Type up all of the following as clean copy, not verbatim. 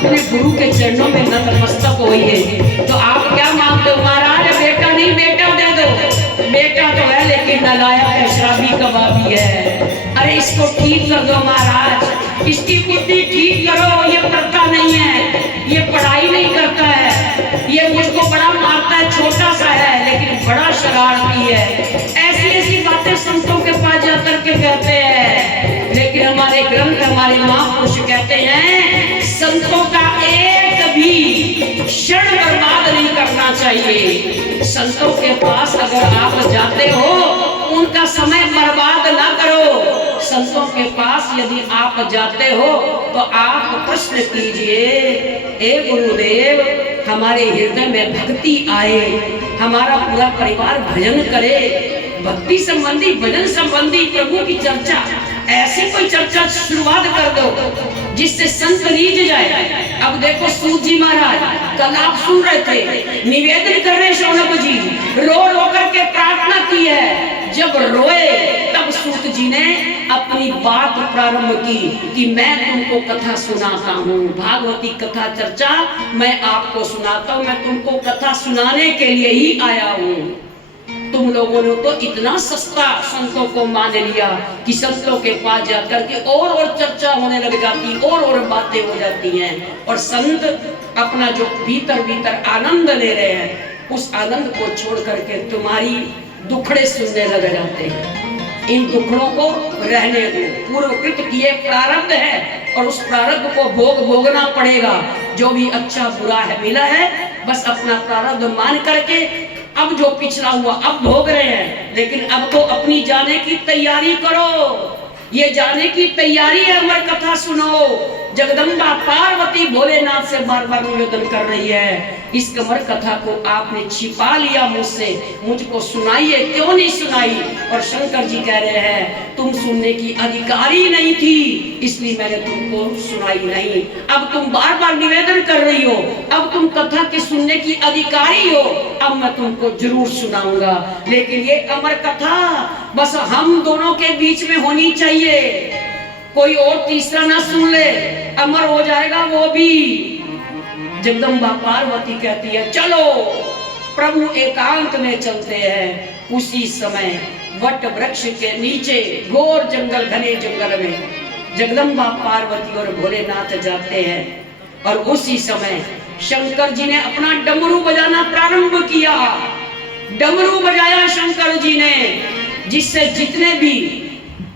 अपने गुरु के चरणों में नतमस्तक होइए। तो आप क्या मांगते हो महाराज? बेटा नहीं, बेटा दे दो। बेटा तो है लेकिन नालायक है, शराबी कबाबी है। अरे इसको ठीक कर दो महाराज, इसकी बुद्धि ठीक करो। ये पढ़ता नहीं है, ये पढ़ाई नहीं करता है, ये मुझको बड़ा मारता है, छोटा सा है लेकिन बड़ा शरारती है। ऐसी ऐसी बातें संतों के पास जाकर के कहते हैं। लेकिन हमारे ग्रंथ, हमारे महापुरुष कहते हैं संतों का एक भी क्षण बर्बाद नहीं करना चाहिए। संतों के पास अगर आप जाते हो, उनका समय बर्बाद ना करो। संतों के पास यदि आप जाते हो तो आप प्रश्न कीजिए, हे गुरुदेव हमारे हृदय में भक्ति आए, हमारा पूरा परिवार भजन करे, भक्ति संबंधी, भजन संबंधी प्रभु की चर्चा, ऐसी कोई चर्चा शुरुआत कर दो जिससे संत रीझ जाए। अब देखो सूत जी महाराज, कल आप सुन रहे थे, निवेदन कर रहे शौनक जी, रो रो करके प्रार्थना की है। जब रोए तब सूत जी ने अपनी बात प्रारंभ की कि मैं तुमको कथा सुनाता हूँ, भागवती कथा चर्चा मैं आपको सुनाता हूँ, मैं तुमको कथा सुनाने के लिए ही आया हूँ। तुम लोगों ने तो इतना सस्ता संतों को मान लिया कि संतों के पास जाकर के और चर्चा होने लग जाती, और बातें हो जाती हैं, और संत अपना जो भीतर भीतर आनंद ले रहे हैं उस आनंद को छोड़ करके तुम्हारी दुखड़े सुनने लग जाते हैं। इन दुखड़ों को रहने दो, पूर्वकृत किए प्रारब्ध है और उस प्रारब्ध को भोगना पड़ेगा। जो भी अच्छा बुरा है मिला है, बस अपना प्रारब्ध मान करके अब जो पिछड़ा हुआ अब भोग रहे हैं, लेकिन अब तो अपनी जाने की तैयारी करो। ये जाने की तैयारी है, अमर कथा सुनो। जगदम्बा पार्वती भोलेनाथ से बार बार निवेदन कर रही है, इस अमर कथा को आपने छिपा लिया मुझसे, मुझको सुनाइए, क्यों नहीं सुनाई? और शंकर जी कह रहे हैं तुम सुनने की अधिकारी नहीं थी, इसलिए मैंने तुमको सुनाई नहीं। अब तुम बार बार निवेदन कर रही हो, अब तुम कथा के सुनने की अधिकारी हो, अब मैं तुमको जरूर सुनाऊंगा। लेकिन ये अमर कथा बस हम दोनों के बीच में होनी चाहिए, कोई और तीसरा ना सुन ले, अमर हो जाएगा वो भी। जगदम्बा पार्वती कहती है चलो प्रभु एकांत में चलते हैं। उसी समय वट वृक्ष के नीचे घोर जंगल, घने जंगल में जगदम्बा पार्वती और भोलेनाथ जाते हैं। और उसी समय शंकर जी ने अपना डमरू बजाना प्रारंभ किया। डमरू बजाया शंकर जी ने, जिससे जितने भी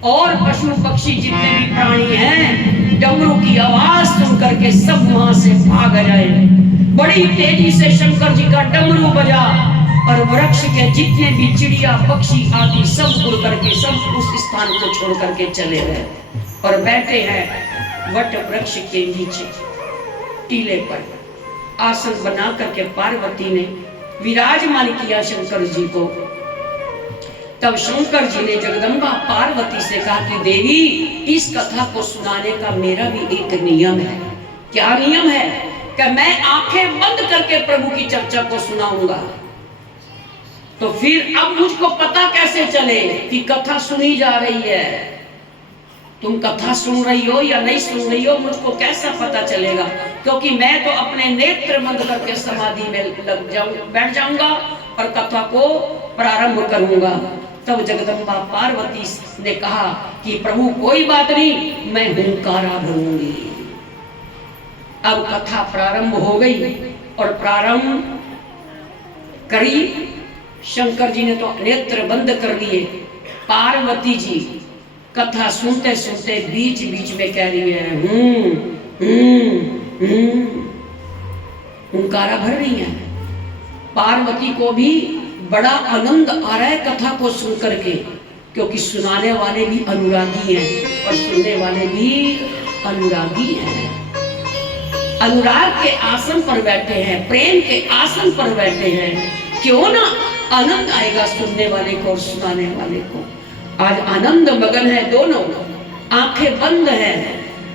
और पशु पक्षी, जितने भी प्राणी हैं, डमरू की आवाज सुन करके सब वहां से भाग जाए। बड़ी तेजी से शंकर जी का डमरू बजा और वृक्ष के जितने भी चिड़िया पक्षी आदि सब उड़ करके सब उस स्थान को छोड़ करके चले गए और बैठे हैं वट वृक्ष के नीचे टीले पर। आसन बना करके पार्वती ने विराजमान किया शंकर जी को। तब शंकर जी ने जगदम्बा पार्वती से कहा कि देवी, इस कथा को सुनाने का मेरा भी एक नियम है। क्या नियम है? कि मैं आंखें बंद करके प्रभु की चर्चा को सुनाऊंगा। तो फिर अब मुझको पता कैसे चले कि कथा सुनी जा रही है? तुम कथा सुन रही हो या नहीं सुन रही हो, मुझको कैसा पता चलेगा? क्योंकि मैं तो अपने नेत्र बंद करके समाधि में बैठ जाऊंगा और कथा को प्रारंभ करूंगा। तब जगदम्बा पार्वती ने कहा कि प्रभु कोई बात नहीं, मैं हुंकारा भरूंगी। अब कथा प्रारंभ हो गई और प्रारंभ करी। शंकर जी ने तो नेत्र बंद कर लिए। पार्वती जी कथा सुनते सुनते बीच बीच में कह रही है हुंकारा भर रही है। पार्वती को भी बड़ा आनंद आ रहा है कथा को सुन करके, क्योंकि सुनाने वाले भी अनुरागी हैं और सुनने वाले भी अनुरागी हैं। अनुराग के आसन पर बैठे हैं, प्रेम के आसन पर बैठे हैं। क्यों ना आनंद आएगा सुनने वाले को और सुनाने वाले को। आज आनंद मगन है दोनों, आंखें बंद हैं,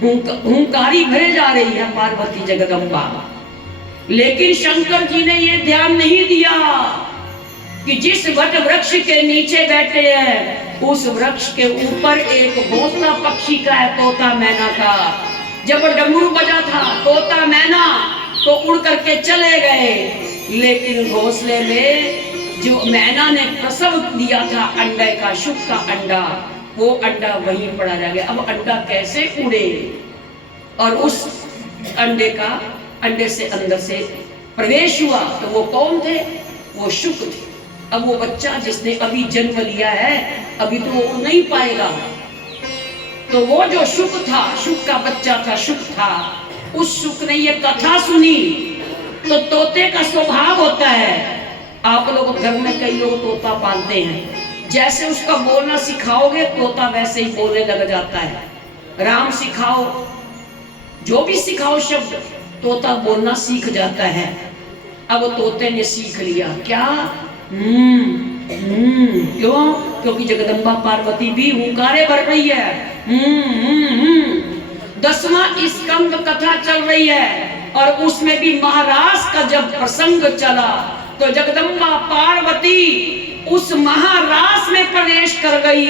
हुंकारी भरे जा रही है पार्वती जगदम्बा। लेकिन शंकर जी ने ये ध्यान नहीं दिया कि जिस वट वृक्ष के नीचे बैठे हैं उस वृक्ष के ऊपर एक घोंसला पक्षी का है, तोता मैना का, जब डमरू बजा था तोता मैना तो उड़ करके चले गए, लेकिन घोंसले में जो मैना ने प्रसव दिया था अंडे का, शुक का अंडा, वो अंडा वहीं पड़ा रह गया। अब अंडा कैसे उड़े? और उस अंडे से अंदर से प्रवेश हुआ तो वो कौन थे? वो शुक थे। अब वो बच्चा जिसने अभी जन्म लिया है, अभी तो वो उड़ नहीं पाएगा, तो वो जो शुक था, शुक का बच्चा था, शुक था, उस शुक ने ये कथा सुनी। तो तोते का स्वभाव होता है, आप लोग घर में कई लोग तोता पालते हैं, जैसे उसका बोलना सिखाओगे तोता वैसे ही बोलने लग जाता है। राम सिखाओ, जो भी सिखाओ शब्द, तोता बोलना सीख जाता है। अब तोते ने सीख लिया क्या? क्यों? क्योंकि जगदम्बा पार्वती भी हुंकारे भर रही है। 10वां स्कंद कथा चल रही है और उसमें भी महाराज का जब प्रसंग चला तो जगदम्बा पार्वती उस महाराज में प्रवेश कर गई।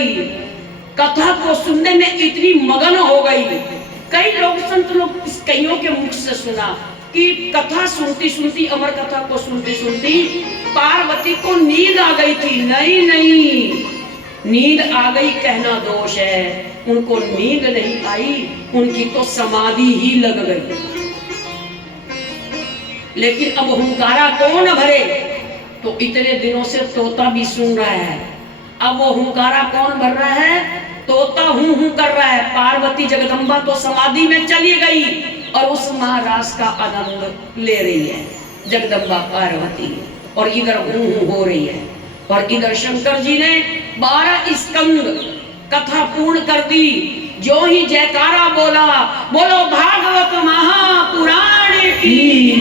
कथा को सुनने में इतनी मगन हो गई। कई लोग, संत लोग, कईयों के मुख से सुना कि कथा सुनती सुनती, अमर कथा को सुनती सुनती पार्वती को नींद आ गई थी। नहीं नहीं, नींद आ गई कहना दोष है, उनको नींद नहीं आई, उनकी तो समाधि ही लग गई। लेकिन अब हुंकारा कौन भरे? तो इतने दिनों से तोता भी सुन रहा है, अब वो हुंकारा कौन भर रहा है? तोता हूं कर रहा है। पार्वती जगदम्बा तो समाधि में चली गई और उस महाराज का आनंद ले रही है जगदम्बा पार्वती, और इधर हूं हो रही है। और इधर शंकर जी ने 12 स्कंद कथा पूर्ण कर दी। जो ही जयकारा बोला, बोलो भागवत महापुराण की,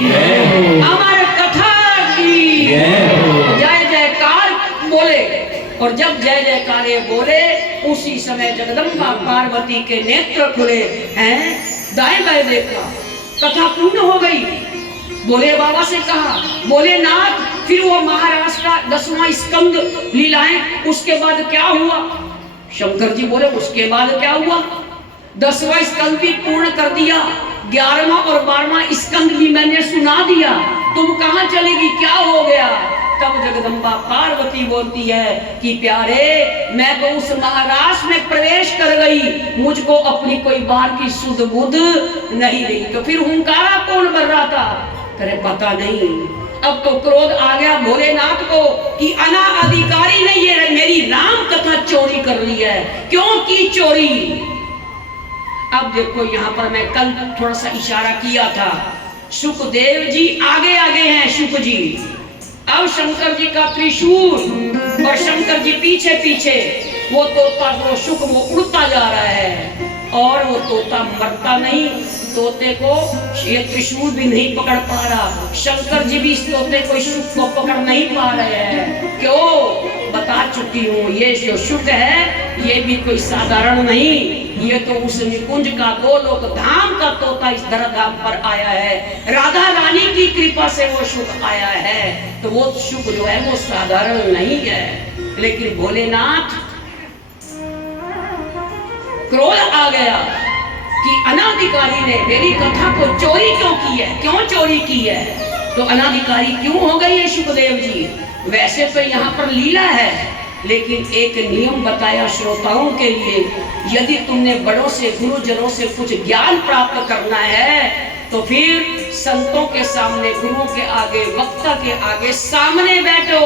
अमर कथा की जय जयकार बोले। और जब जय जयकारे बोले, उसी समय जगदम्बा पार्वती के नेत्र खुले हैं, दाएं बाएं देखा, कथा पूर्ण हो गई। बोले बाबा से कहा, बोले नाथ, फिर वो महाराज का 10वां स्कंद लीलाएं, उसके बाद क्या हुआ? शंकर जी बोले उसके बाद क्या हुआ? 10वां स्कंद भी पूर्ण कर दिया, 11वां और 12वां स्कंद भी मैंने सुना दिया, तुम कहां चलेगी, क्या हो गया? तब जगदम्बा पार्वती बोलती है कि प्यारे, मैं तो उस महाराज में प्रवेश कर गई, मुझको अपनी कोई बार की सुध बुध नहीं रही। तो फिर हुंकारा कौन भर रहा था? अरे पता नहीं। अब तो क्रोध आ गया भोलेनाथ को कि अनाधिकारी ने ये मेरी राम कथा चोरी कर ली है। क्यों की चोरी? अब देखो, यहाँ पर मैं कल थोड़ा सा इशारा किया था, सुखदेव जी आगे आगे हैं, सुख जी, अब शंकर जी का त्रिशूल और शंकर जी पीछे पीछे। वो तोता को सुख वो उड़ता जा रहा है और वो तोता मरता नहीं। तोते को ये त्रिशूल भी नहीं पकड़ पा रहा, शंकर जी भी इस तोते को, सुख को पकड़ नहीं पा रहे हैं। क्यों? बता चुकी हूँ, ये जो सुख है ये भी कोई साधारण नहीं, ये तो उस निकुंज का, गोलोक धाम का तोता इस धराधाम पर आया है। राधा रानी की कृपा से वो सुख आया है, तो वो सुख जो है वो साधारण नहीं है। लेकिन भोलेनाथ क्रोध आ गया कि अनाधिकारी ने मेरी कथा को चोरी क्यों की है, क्यों चोरी की है? तो अनाधिकारी क्यों हो गई है सुखदेव जी? वैसे तो यहाँ पर लीला है, लेकिन एक नियम बताया श्रोताओं के लिए, यदि तुमने बड़ों से, गुरुजनों से कुछ ज्ञान प्राप्त करना है तो फिर संतों के सामने, गुरुओं के आगे, वक्ता के आगे सामने बैठो,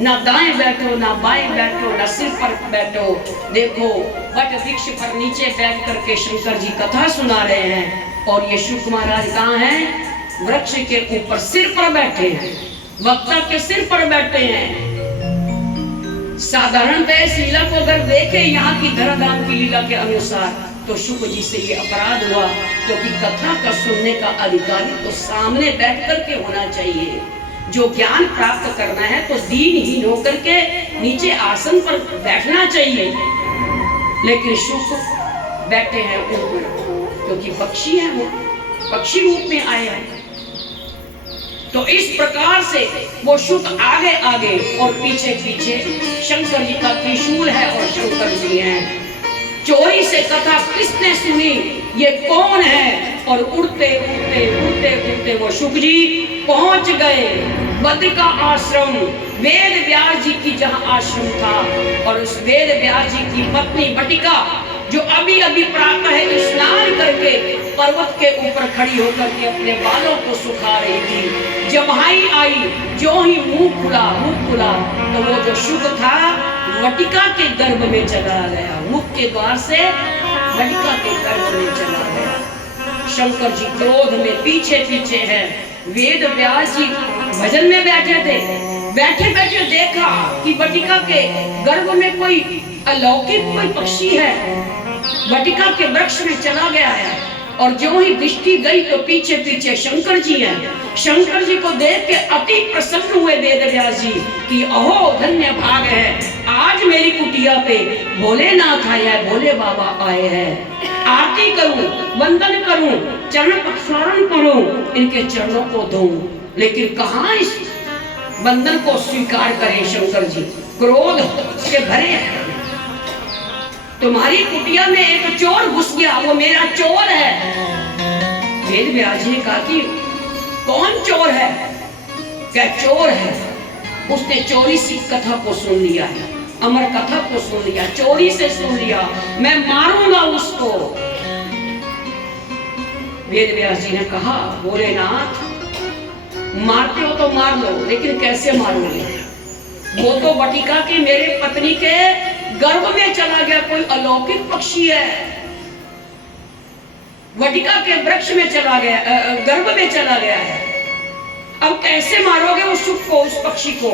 ना दाएं बैठो, ना बाएं बैठो, ना सिर पर बैठो। देखो, वट वृक्ष पर नीचे बैठ करके शंकर जी कथा सुना रहे हैं और ये शुक महाराज कहाँ हैं? वृक्ष के ऊपर सिर पर बैठे हैं, वक्ता के सिर पर बैठे हैं। साधारणतः इस लीला को अगर देखें यहाँ की धराधाम की लीला के अनुसार, तो शुक जी से ये अपराध हुआ, क्योंकि कथा का सुनने का अधिकारी तो सामने बैठ करके होना चाहिए। जो ज्ञान प्राप्त करना है तो दीनहीन होकर के नीचे आसन पर बैठना चाहिए, लेकिन शुक बैठे हैं ऊपर, क्योंकि पक्षी हैं, वो पक्षी रूप में आए हैं। तो इस प्रकार से वो शुक आगे आगे और पीछे पीछे शंकर जी का त्रिशूल है और शंकर जी हैं। चोरी से कथा किसने सुनी? ये कौन है। और उड़ते उड़ते उड़ते उड़ते वो शुक जी पहुंच गए बद्रिका आश्रम, वेद व्यास जी की जहां आश्रम था। और उस वेद व्यास जी की पत्नी बटिका जो अभी अभी प्रातः स्नान करके पर्वत के ऊपर खड़ी होकर के अपने बालों को सुखा रही थी, जब आई आई जो ही मुंह खुला तो वो जो शुक था बटिका के गर्भ में चला गया। मुख के द्वार से बटिका के गर्भ में चला गया। शंकर जी क्रोध में पीछे पीछे हैं। वेद व्यास जी भजन में बैठे थे, बैठे बैठे देखा कि बटिका के गर्भ में कोई अलौकिक कोई पक्षी है, बटिका के वृक्ष में चला गया है। और जो ही दृष्टि गई तो पीछे पीछे शंकर जी हैं। शंकर जी को देख के अति प्रसन्न हुए वेद व्यास जी कि अहो धन्य भाग है, आज मेरी कुटिया पे भोलेनाथ आया है, भोले बाबा आए हैं। आरती करूं, वंदन करूं, चरण प्रक्षालन करूं, इनके चरणों को धोऊं, लेकिन कहां इस बंधन को स्वीकार करें। शंकर जी क्रोध से भरे हैं। तुम्हारी कुटिया में एक चोर घुस गया, वो मेरा चोर है। वेद व्यास जी ने कहा कि कौन चोर है? क्या चोर है? उसने चोरी सी कथा को सुन लिया है, अमर कथा को सुन लिया, चोरी से सुन लिया, मैं मारूंगा उसको। वेद व्यास जी ने कहा भोलेनाथ मारते हो तो मार लो, लेकिन कैसे मारोगे? वो तो बटिका की मेरे पत्नी के गर्भ में चला गया, कोई अलौकिक पक्षी है, बटिका के वृक्ष में चला गया, गर्भ में चला गया है। अब कैसे मारोगे उस सुख को, उस पक्षी को?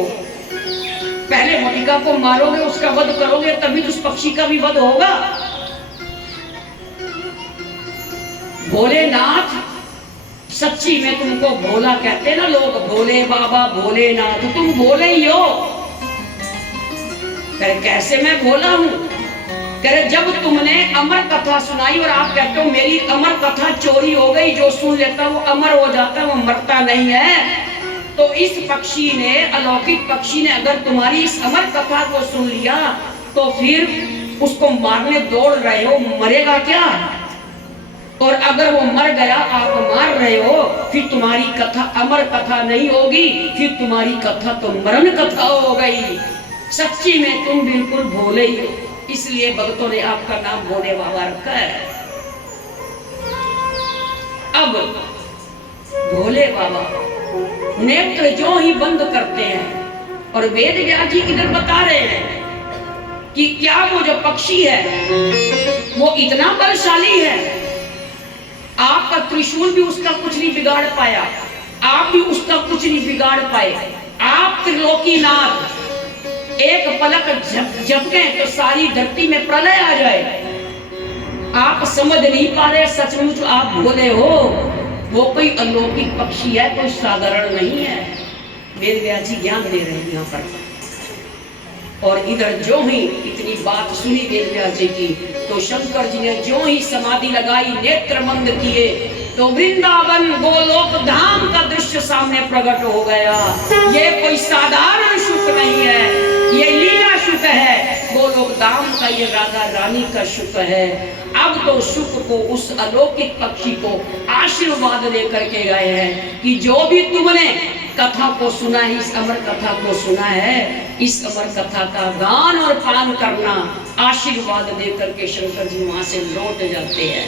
पहले बटिका को मारोगे, उसका वध करोगे, तभी तो उस पक्षी का भी वध होगा। भोलेनाथ सच्ची में तुमको भोला कहते ना लोग, भोले बाबा भोलेनाथ, तो तुम भोले ही हो। कहे कैसे मैं भोला हूं? कहे जब तुमने अमर कथा सुनाई और आप कहते हो मेरी अमर कथा चोरी हो गई, जो सुन लेता वो अमर हो जाता, वो मरता नहीं है। तो इस पक्षी ने, अलौकिक पक्षी ने अगर तुम्हारी इस अमर कथा को सुन लिया तो फिर उसको मारने दौड़ रहे हो, मरेगा क्या? और अगर वो मर गया, आप मार रहे हो, फिर तुम्हारी कथा अमर कथा नहीं होगी, फिर तुम्हारी कथा तो मरण कथा हो गई। सच्ची में तुम बिल्कुल भोले ही हो, इसलिए भक्तों ने आपका नाम भोले बाबा रखा है। अब भोले बाबा नेत्र जो ही बंद करते हैं और वेद व्यास जी इधर बता रहे हैं कि क्या वो जो पक्षी है वो इतना बलशाली है, आपका त्रिशूल भी उसका कुछ नहीं बिगाड़ पाया, आप भी उसका कुछ नहीं बिगाड़ पाए। आप त्रिलोकीनाथ, एक पलक झपके तो सारी धरती में प्रलय आ जाए। आप समझ नहीं पा रहे, सचमुच आप भोले हो। वो कोई अलौकिक पक्षी है, कोई साधारण नहीं है। वेद व्यास जी ज्ञान दे रहे हैं यहाँ पर। और इधर जो ही इतनी बात सुनी वेद व्यास जी की, तो शंकर जी ने जो ही समाधि लगाई, नेत्र मंद किए, तो वृंदावन गोलोक धाम का दृश्य सामने प्रकट हो गया। ये कोई साधारण सुख नहीं है, ये लीला सुख है, गोलोक धाम का ये राधा रानी का सुख है। अब तो सुख को, उस अलौकिक पक्षी को आशीर्वाद लेकर के गए हैं कि जो भी तुमने कथा को सुना है, इस अमर कथा को सुना है, इस अमर कथा का गान और पान करना, आशीर्वाद देकर के शंकर जी वहां से लौट जाते हैं।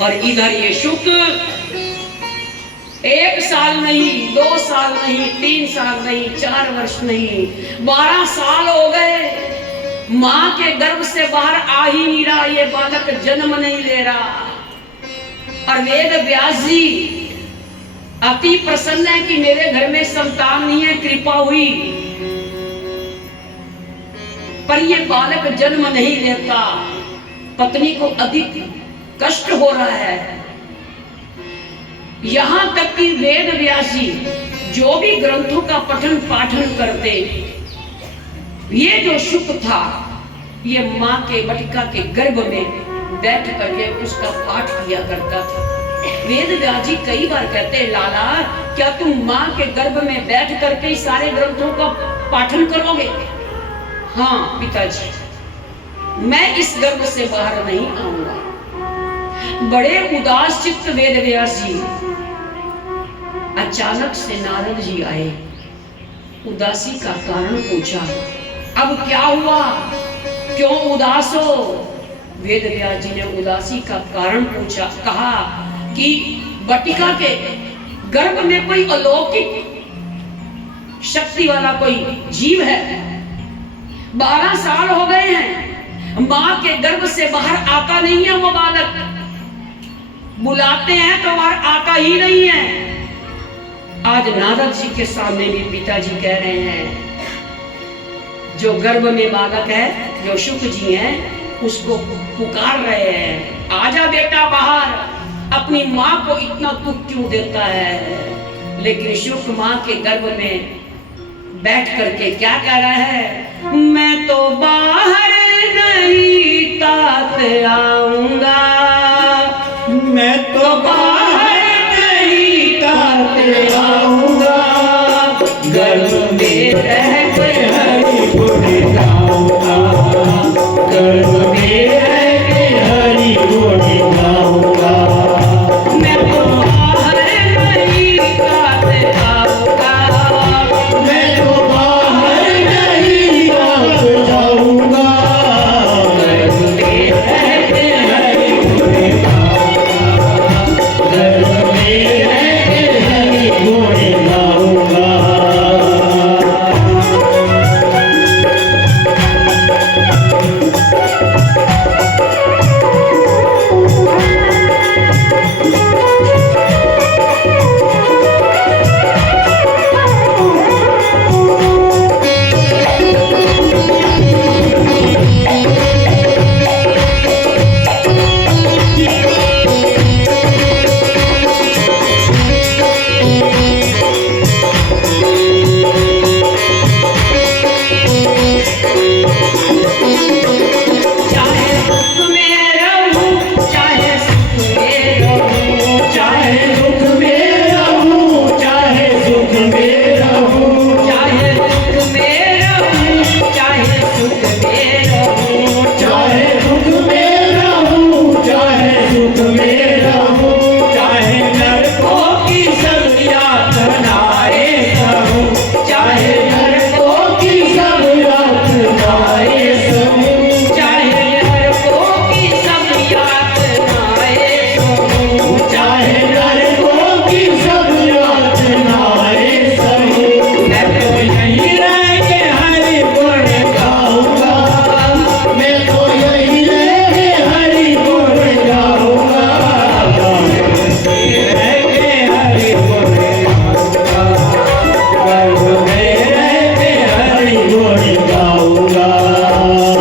और इधर ये शुक 1 साल नहीं, 2 साल नहीं, 3 साल नहीं, 4 वर्ष नहीं, 12 साल हो गए, मां के गर्भ से बाहर आ ही नहीं रहा, ये बालक जन्म नहीं ले रहा। और वेद व्यास जी अति प्रसन्न है कि मेरे घर में संतान नहीं है, कृपा हुई, पर ये बालक जन्म नहीं लेता। पत्नी को अधिक कष्ट हो रहा है। यहां तक कि वेद व्यास जी जो भी ग्रंथों का पठन पाठन करते, ये जो शुक था ये मां के बटिका के गर्भ में बैठ करके उसका पाठ किया करता था। वेद व्यास जी कई बार कहते, लाला क्या तुम मां के गर्भ में बैठ करके सारे ग्रंथों का पाठन करोगे? हाँ पिताजी, मैं इस गर्भ से बाहर नहीं आऊंगा, बड़े उदास चित्त वेद व्यास जी। अचानक से नारद जी आए, उदासी का कारण पूछा। अब क्या हुआ, क्यों उदास हो? वेद व्यास जी ने उदासी का कारण पूछा। कहा कि बटिका के गर्भ में कोई अलौकिक शक्ति वाला कोई जीव है। 12 साल हो गए हैं, मां के गर्भ से बाहर आता नहीं है वो बालक। बुलाते हैं तो बाहर आता ही नहीं है। आज नारद जी के सामने भी पिताजी कह रहे हैं, जो गर्भ में बालक है, जो शुक जी हैं, उसको पुकार रहे हैं, आजा बेटा बाहर। अपनी मां को इतना दुख क्यों देता है? लेकिन शुक मां के गर्भ में बैठ करके क्या कह रहा है? मैं तो बाहर नहीं तात आऊंगा, मैं तो बाहर नहीं तात आऊंगा, गर्भ में रह के हरि गुण गाऊंगा, गर्भ में रह के हरि गुण गाऊंगा। मैं तो बाहर नहीं तात आऊंगा, मैं तो बाहर नहीं तात जाऊंगा, गर्भ में रह के हरि गुण गाऊंगा, गर्भ में रह के हरि गुण गाऊंगा। चाहे दुख में रहूं, चाहे सुख में रहूं, चाहे दुख में रहूं, चाहे सुख में रहूं, चाहे दुख में रहूं, चाहे सुख में रहूं, चाहे दुख में रहूं, चाहे सुख में रहूं, चाहे नरकों की सब यातनाएं सहूं, चाहे नरकों की सब यातनाएं सहूं, चाहे नरकों की सब यातनाएं सहूं, चाहे नरकों की सब यातनाएं सहूं। मैं तो यहीं रह के हरि गुण गाऊंगा, मैं तो यहीं रह के हरि गुण गाऊंगा, रह के हरि गुण गाऊंगा, गर्भ में रह के हरि गुण गाऊंगा।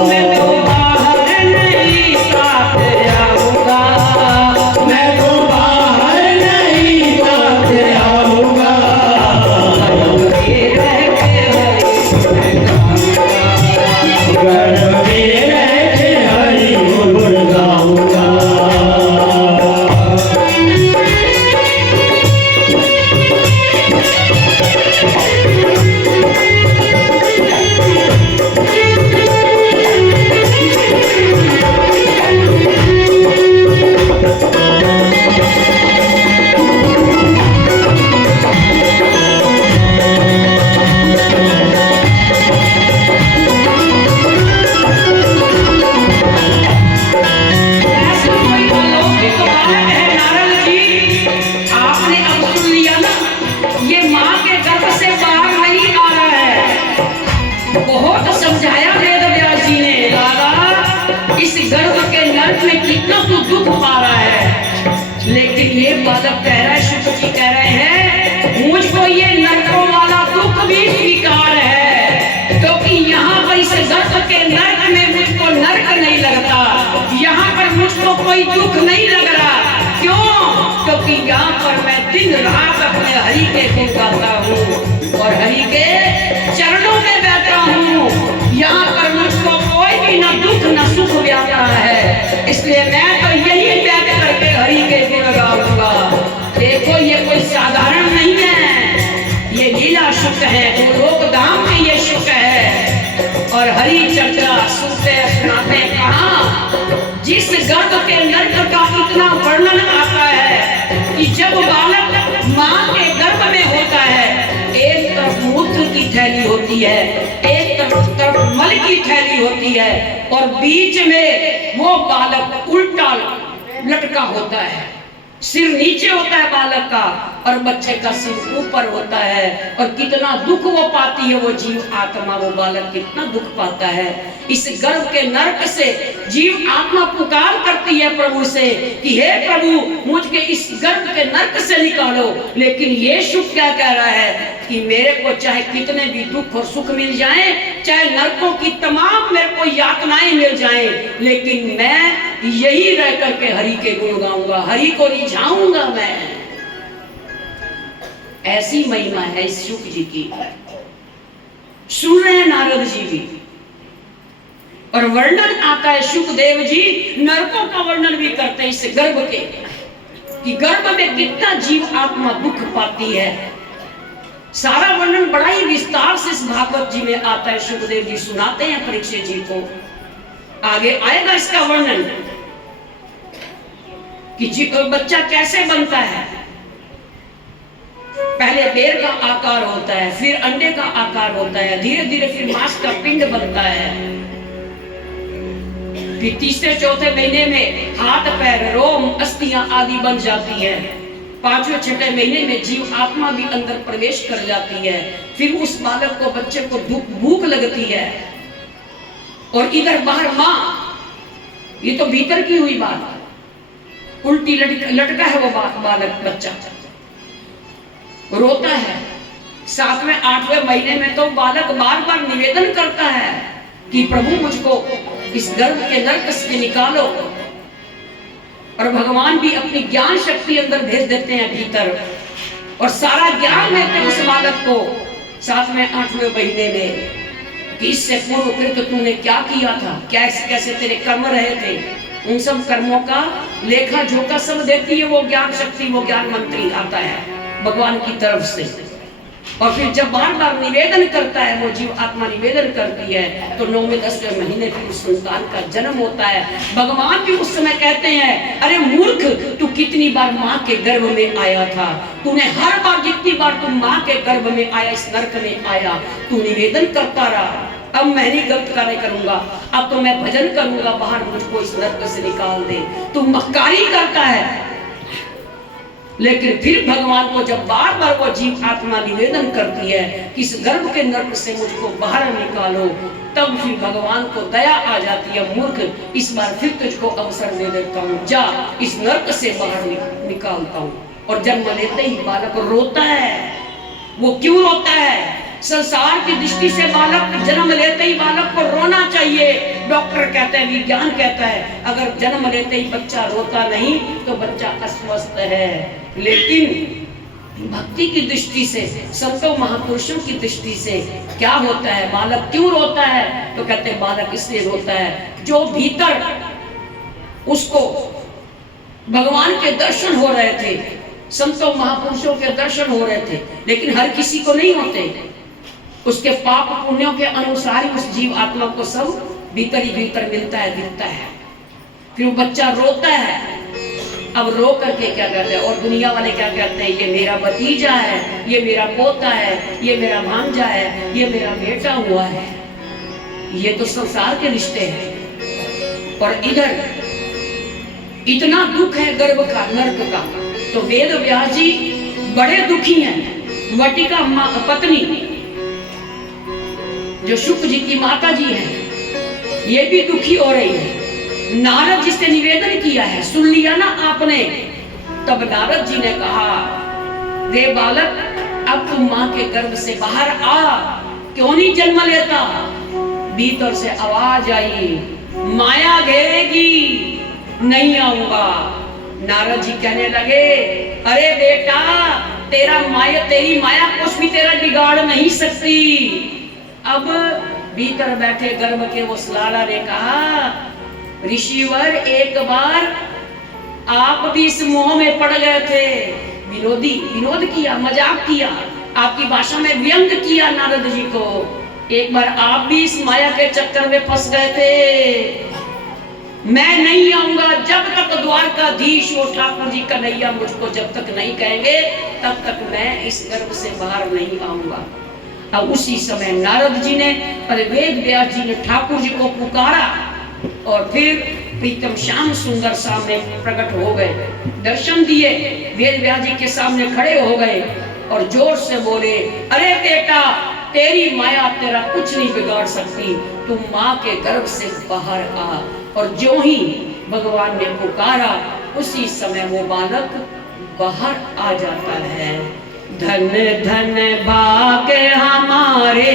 मैं तो बाहर नहीं तात आऊंगा, मैं तो बाहर नहीं तात आऊंगा, ये रह के हरि गर्भ में रह के हरि गुण गाऊंगा। ऐसा कोई अलौकिक बालक है नारद जी, आपने अब सुन लिया ना, ये माँ के गर्भ से बाहर नहीं आ रहा है। बहुत समझाया वेद व्यास जी ने, दादा इस गर्भ के नर्क में कितना तू दुख पा रहा है। लेकिन ये बालक कह रहा है, शुक जी कह रहे हैं, मुझको ये नरकों वाला दुख भी स्वीकार है, क्योंकि यहाँ पर इस गर्भ के नर्क में मुझको नर्क नहीं लगता, यहाँ पर मुझको कोई दुख नहीं लग रहा। क्यों? क्योंकि यहाँ पर मैं दिन रात अपने हरि के गुण गाता हूँ और हरि के चरणों में बैठा हूँ। यहाँ पर मुझको कोई भी न दुख न सुख व्यापा है, इसलिए मैं तो यही बैठ करके हरि के गुण गाऊंगा। देखो ये कोई साधारण नहीं है, ये लीला शुक है, गोलोक धाम में ये शुक है। और हरि चर्चा सुनते सुनाते कहा जिस गर्भ के नर्क का इतना वर्णन आता है कि जब बालक माँ के गर्भ में होता है, एक तरफ मूत्र की थैली होती है, एक तरफ मल की थैली होती है, और बीच में वो बालक उल्टा लटका होता है। सिर नीचे होता है बालक का और बच्चे का सिर ऊपर होता है। और कितना दुख वो पाती है वो जीव आत्मा, वो बालक कितना दुख पाता है। इस गर्भ के नरक से जीव आत्मा पुकार करती है प्रभु से कि हे प्रभु मुझे इस गर्भ के नरक से निकालो। लेकिन ये सुख क्या कह रहा है कि मेरे को चाहे कितने भी दुख और सुख मिल जाएं, चाहे नरकों की तमाम मेरे को यातनाएं मिल जाएं, लेकिन मैं यही रह करके हरि के गुण गाऊंगा, हरि को रिझाऊंगा मैं। ऐसी महिमा है इस शुक जी की। सुन रहे हैं नारद जी भी, और वर्णन आता है शुकदेव जी नरकों का वर्णन भी करते हैं इस गर्भ के, कि गर्भ में कितना जीव आत्मा दुख पाती है। सारा वर्णन बड़ा ही विस्तार से इस भागवत जी में आता है। शुकदेव जी सुनाते हैं परीक्षित जी को, आगे आएगा इसका वर्णन कि बच्चा कैसे बनता है। पहले बेर का आकार होता है, फिर अंडे का आकार होता है, धीरे धीरे फिर मांस का पिंड बनता है, फिर तीसरे चौथे महीने में हाथ पैर रोम अस्थियां आदि बन जाती है। पांचवें छठे महीने में जीव आत्मा भी अंदर प्रवेश कर जाती है। फिर उस बालक को बच्चे को भूख लगती है, और इधर बाहर माँ, ये तो भीतर की हुई बात, उल्टी लटका है वो बालक बच्चा, रोता है। 7वें 8वें महीने में तो बालक बार बार निवेदन करता है कि प्रभु मुझको इस गर्भ के नरक से निकालो। और भगवान भी अपनी ज्ञान शक्ति अंदर भेज देते हैं भीतर, और सारा ज्ञान देते हैं उस बालक को 7वें 8वें महीने में कि इससे पूर्व कृत तूने क्या किया था, कैसे कैसे तेरे कर्म रहे थे, उन सब कर्मों का लेखा जोखा सब देती है वो ज्ञान शक्ति, वो ज्ञान मंत्री आता है भगवान की तरफ से। और फिर जब बार बार निवेदन करता है वो जीव आत्मा निवेदन करती है, तो 9वें 10वें महीने फिर उस संतान का जन्म होता है। भगवान भी उस समय कहते हैं, अरे मूर्ख, तू कितनी बार माँ के गर्भ में आया था, तूने हर बार जितनी बार तू माँ के गर्भ में आया, इस नरक में आया, तू निवेदन करता रहा। अब मैं नहीं गलत कार्य करूंगा, अब तो मैं भजन करूंगा, बाहर मुझको इस नरक से निकाल दे। तू मक्कारी करता है। लेकिन फिर भगवान को जब बार बार वो जीव आत्मा निवेदन करती है कि इस गर्भ के नरक से मुझको बाहर निकालो, तब फिर भगवान को दया आ जाती है, मूर्ख, इस बार फिर तुझको अवसर दे देता हूँ, जा इस नरक से बाहर निकालता हूँ। और जन्म लेते ही बालक रोता है। वो क्यों रोता है? संसार की दृष्टि से बालक जन्म लेते ही बालक को रोना चाहिए। डॉक्टर कहते हैं, विज्ञान कहता है, अगर जन्म लेते ही बच्चा रोता नहीं तो बच्चा अस्वस्थ है। लेकिन भक्ति की दृष्टि से, संतों महापुरुषों की दृष्टि से क्या होता है, बालक क्यों रोता है? तो कहते हैं बालक इसलिए रोता है जो भीतर उसको भगवान के दर्शन हो रहे थे, संतों महापुरुषों के दर्शन हो रहे थे, लेकिन हर किसी को नहीं होते। उसके पाप पुण्यों के अनुसार ही उस जीव आत्मा को सब भीतर ही भीतर मिलता है, दिखता है। फिर वो बच्चा रोता है। अब रो करके क्या कहते हैं, और दुनिया वाले क्या कहते हैं, ये मेरा भतीजा है, ये मेरा पोता है, ये मेरा भांजा है, ये मेरा बेटा हुआ है। ये तो संसार के रिश्ते हैं। और इधर इतना दुख है गर्भ का, नरक का, तो वेद व्यास जी बड़े दुखी हैं। वटिका पत्नी जो शुक जी की माता जी हैं, ये भी दुखी हो रही है। नारद जी से निवेदन किया है, सुन लिया ना आपने। तब नारद जी ने कहा, रे बालक, अब तुम माँ के गर्भ से बाहर आ, क्यों नहीं जन्म लेता? भीतर से आवाज आई, माया घेरेगी, नहीं आऊंगा। नारद जी कहने लगे, अरे बेटा, तेरी माया कुछ भी तेरा बिगाड़ नहीं सकती। अब भीतर बैठे गर्भ के वो लाला ने कहा, ऋषिवर, एक बार आप भी इस मोह में पड़ गए थे। विनोद किया, मजाक किया, आपकी भाषा में व्यंग किया नारद जी को। एक बार आप भी इस माया के चक्कर में फंस गए थे। मैं नहीं आऊंगा जब तक द्वारकाधीश वो ठाकुर जी कन्हैया मुझको जब तक नहीं कहेंगे तब तक मैं इस गर्भ से बाहर नहीं आऊंगा। अब उसी समय नारद जी ने और वेद व्यास जी ने ठाकुर जी को पुकारा और फिर प्रीतम श्याम सुंदर सामने प्रकट हो गए, दर्शन दिए, वेद व्यास जी के सामने खड़े हो गए और जोर से बोले, अरे बेटा तेरी माया तेरा कुछ नहीं बिगाड़ सकती, तू माँ के गर्भ से बाहर आ। और जो ही भगवान ने पुकारा उसी समय वो बालक बाहर आ जाता है। धन धन भाग्य हमारे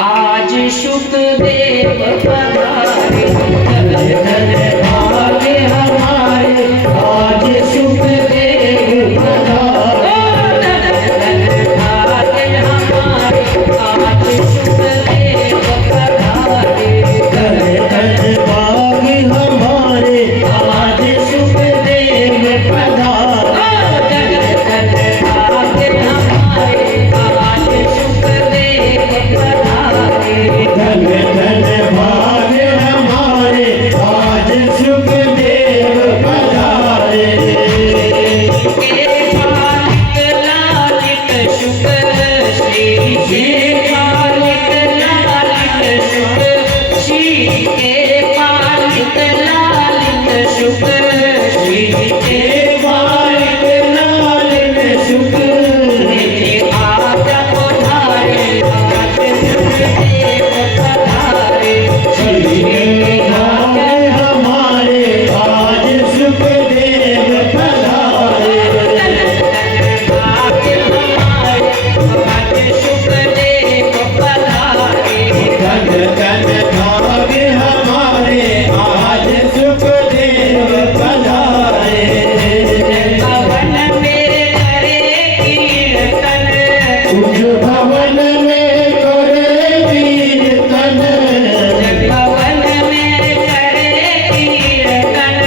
आज सुखदेव पधारे, धन धन भाग्य हमारे आज सुखदेव पधारे, धन धन भाग्य हमारे आज सुखदेव पधारे, धन धन भाग्य हमारे आज सुखदेव पधारे, धन धन भाग्य हमारे आज सुखदेव पधारे, धन धन भाग्य हमारे आज सुखदेव पधारे। के मालिक लालित सुख श्री, के मालिक लालित सुख श्री, के मालिक लालित सुख श्री, के मालिक लालित सुख श्री, आज्ञा पधारे आज सुखदेव पधारे, श्री भाग्य हमारे आज सुखदेव पधारे, भाग्य हमारे आज सुखदेव पधारे, धन धन भाग्य हमारे आज सुखदेव पधारे। भवन में करे कीर्तन, उज भवन में करे कीर्तन, भवन में करे कीर्तन,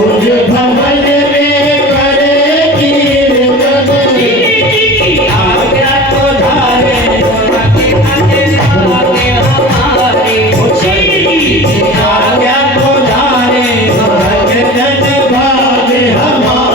उज भवन में करे कीर्तन, आज्ञा पधारे भाग्य हमारे, आज्ञा पधारे भगत भाग्य हमारे,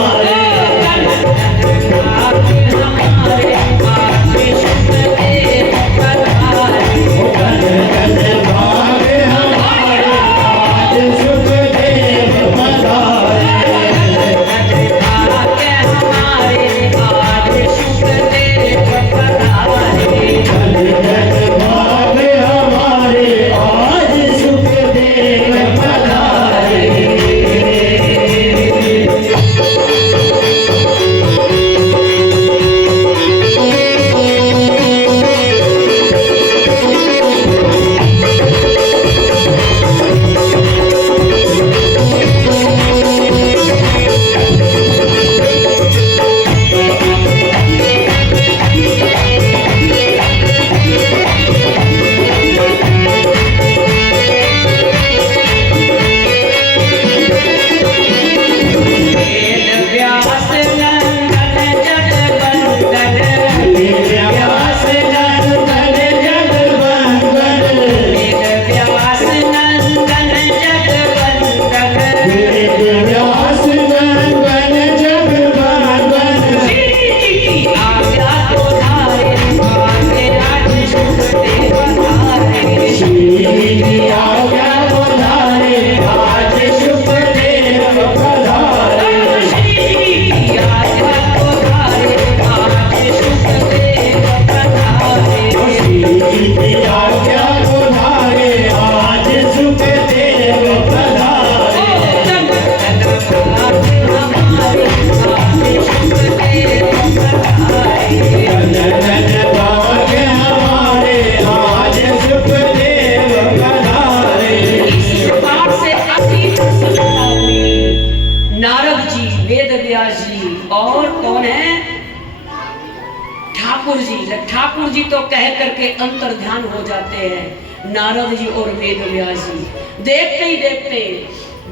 ठाकुर जी तो कह करके अंतर ध्यान हो जाते हैं। नारद जी और वेद व्यास जी देखते ही देखते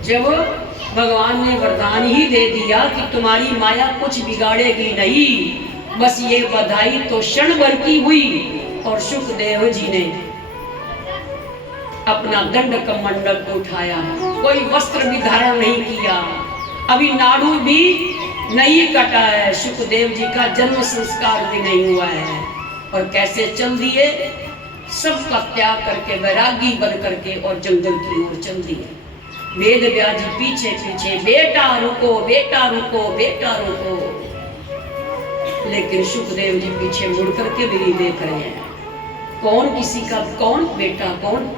जब भगवान ने वरदान ही दे दिया कि तुम्हारी माया कुछ बिगाड़ेगी नहीं, बस ये बधाई तो क्षण भर की हुई और सुखदेव जी ने अपना दंड कमंडल उठाया कोई वस्त्र भी धारण नहीं किया, अभी नाड़ू भी नहीं कटा है, सुखदेव जी का जन्म संस्कार भी नहीं हुआ है, और कैसे चल दिए, सबका त्याग करके वैरागी बन करके और जंगल की ओर चल दिए। वेद व्यास जी पीछे पीछे, बेटा रुको, बेटा रुको, बेटा रुको, लेकिन सुखदेव जी पीछे मुड़ करके भी नहीं देख रहे हैं। कौन किसी का, कौन बेटा, कौन?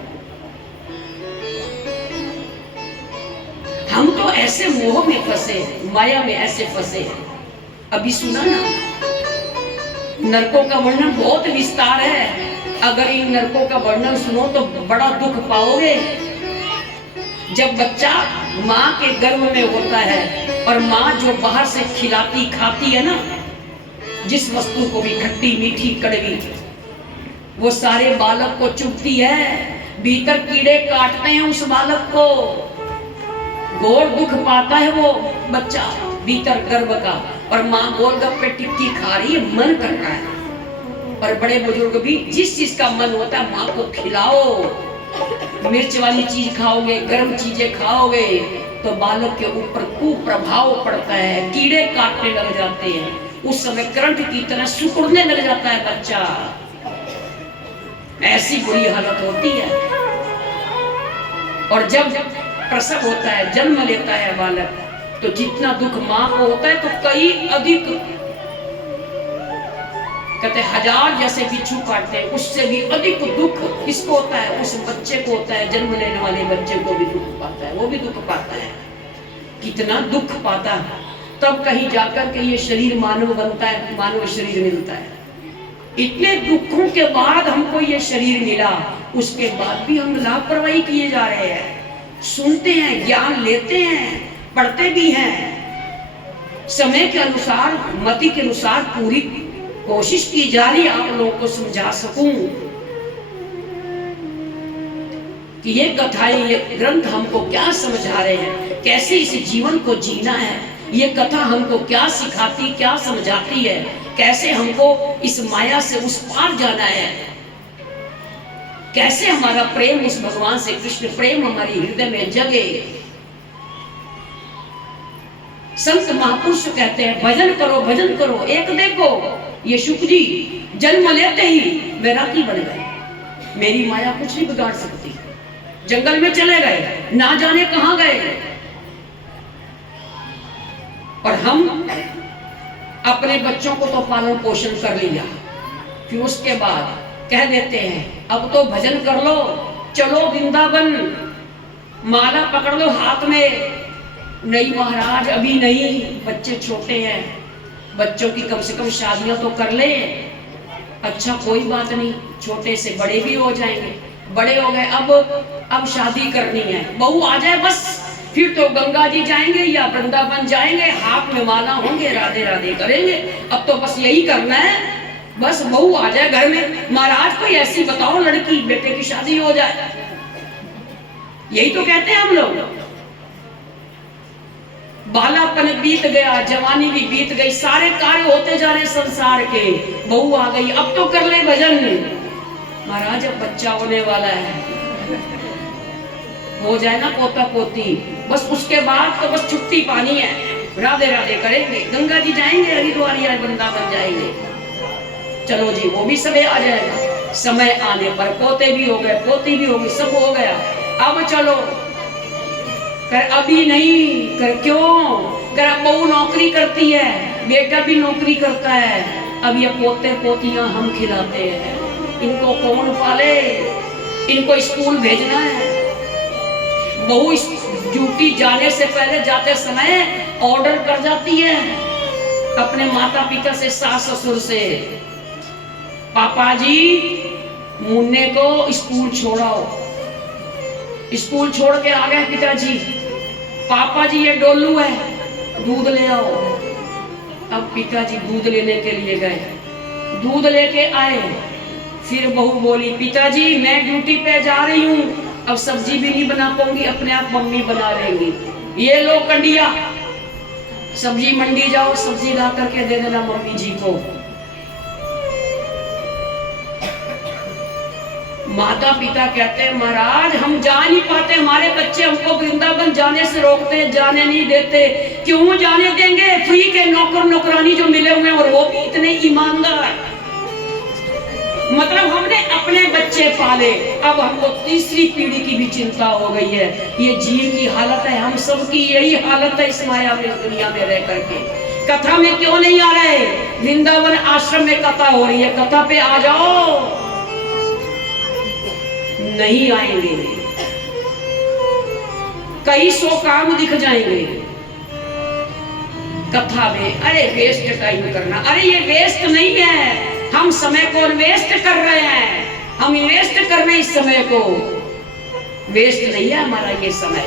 हम तो ऐसे मोह में फंसे, माया में ऐसे फंसे हैं। अभी सुना ना, नरकों का वर्णन बहुत विस्तार है, अगर इन नरकों का वर्णन सुनो तो बड़ा दुख पाओगे। जब बच्चा माँ के गर्भ में होता है और माँ जो बाहर से खिलाती खाती है ना, जिस वस्तु को भी, खट्टी मीठी कड़वी, वो सारे बालक को चुभती है, भीतर कीड़े काटते हैं उस बालक को, घोर दुख पाता है वो बच्चा भीतर गर्भ का। और माँ गोलगप्पे टिक्की खा रही है, मन करता है, और बड़े बुजुर्ग भी जिस चीज का मन होता है माँ को खिलाओ। मिर्च वाली चीज खाओगे, गर्म चीजें खाओगे तो बालक के ऊपर कुप्रभाव पड़ता है, कीड़े काटने लग जाते हैं, उस समय करंट की तरह सिकुड़ने लग जाता है बच्चा। ऐसी बुरी हालत होती है। और जब प्रसव होता है, जन्म लेता है बालक, तो जितना दुख माँ को होता है तो कई अधिक, कहते 1000 जैसे बिच्छू काटते हैं, उससे भी अधिक दुख किसको होता है? उस बच्चे को होता है, जन्म लेने वाले बच्चे को भी दुख पाता है, वो भी दुख पाता है। कितना दुख पाता है, तब कहीं जाकर के ये शरीर मानव बनता है, मानव शरीर मिलता है। इतने दुखों के बाद हमको ये शरीर मिला, उसके बाद भी हम लापरवाही किए जा रहे हैं। सुनते हैं, ज्ञान लेते हैं, पढ़ते भी हैं, समय के अनुसार, मति के अनुसार पूरी कोशिश की जा रही है आप लोगों को समझा सकूं कि ये कथाएं, ये ग्रंथ हमको क्या समझा रहे हैं, कैसे इस जीवन को जीना है। ये कथा हमको क्या सिखाती, क्या समझाती है, कैसे हमको इस माया से उस पार जाना है, कैसे हमारा प्रेम उस भगवान से, कृष्ण प्रेम हमारी हृदय में जगे। संत महापुरुष कहते हैं भजन करो, भजन करो। एक देखो, ये शुक जी जन्म लेते ही वैरागी बन गए, मेरी माया कुछ नहीं बिगाड़ सकती, जंगल में चले गए, ना जाने कहां गए। और हम अपने बच्चों को तो पालन पोषण कर लिया, फिर उसके बाद कह देते हैं अब तो भजन कर लो, चलो वृंदावन, माला पकड़ लो हाथ में। नहीं महाराज, अभी नहीं, बच्चे छोटे हैं, बच्चों की कम से कम शादियां तो कर ले। अच्छा कोई बात नहीं, छोटे से बड़े भी हो जाएंगे, बड़े हो गए, अब शादी करनी है, बहू आ जाए बस, फिर तो गंगा जी जाएंगे या वृंदावन जाएंगे, हाथ में माला होंगे, राधे राधे करेंगे। अब तो बस यही करना है, बस बहू आ जाए घर में। महाराज कोई ऐसी बताओ लड़की, बेटे की शादी हो जाए, यही तो कहते हैं हम लोग। बालापन बीत गया, जवानी भी बीत गई, सारे कार्य होते जा रहे संसार के, बहू आ गई, अब तो कर ले भजन। महाराज अब बच्चा होने वाला है, हो जाए ना पोता पोती, बस उसके बाद तो बस छुट्टी पानी है, राधे राधे करेंगे, गंगा जी जाएंगे, हरिद्वार या वृंदावन जाएंगे। चलो जी, वो भी समय आ जाएगा, समय आने पर पोते भी हो गए, पोती भी हो गई, सब हो गया। अब चलो कर, अभी नहीं कर, क्यों कर, बहू नौकरी करती है, बेटा भी नौकरी करता है, अब ये पोते पोतियां हम खिलाते हैं, इनको कौन पाले, इनको स्कूल भेजना है। बहू ड्यूटी जाने से पहले, जाते समय ऑर्डर कर जाती है अपने माता पिता से, सास ससुर से, पापा जी मुन्ने को स्कूल छोड़ाओ। स्कूल छोड़ के आ गए पिताजी, पापा जी ये डोलू है, दूध ले आओ। अब पिताजी दूध लेने के लिए गए, दूध लेके आए, फिर बहू बोली पिताजी मैं ड्यूटी पे जा रही हूँ, अब सब्जी भी नहीं बना पाऊंगी, अपने आप मम्मी बना लेंगी, ये लो कंडिया, सब्जी मंडी जाओ, सब्जी ला करके दे देना मम्मी जी को। माता पिता कहते हैं महाराज हम जा नहीं पाते, हमारे बच्चे हमको वृंदावन जाने से रोकते, जाने नहीं देते। क्यों जाने देंगे? फ्री के नौकर नौकरानी जो मिले हुए हैं और वो भी इतने ईमानदार। मतलब हमने अपने बच्चे पाले, अब हमको तीसरी पीढ़ी की भी चिंता हो गई है। ये जीव की हालत है, हम सब की यही हालत है इस माया में, दुनिया में रह करके। कथा में क्यों नहीं आ रहे? वृंदावन आश्रम में कथा हो रही है, कथा पे आ जाओ। नहीं आएंगे, कई सौ काम दिख जाएंगे कथा में। अरे वेस्ट टाइम करना, अरे ये वेस्ट नहीं है, हम समय को इन्वेस्ट कर रहे हैं। हम इन्वेस्ट कर रहे हैं इस समय को, वेस्ट नहीं है हमारा ये समय।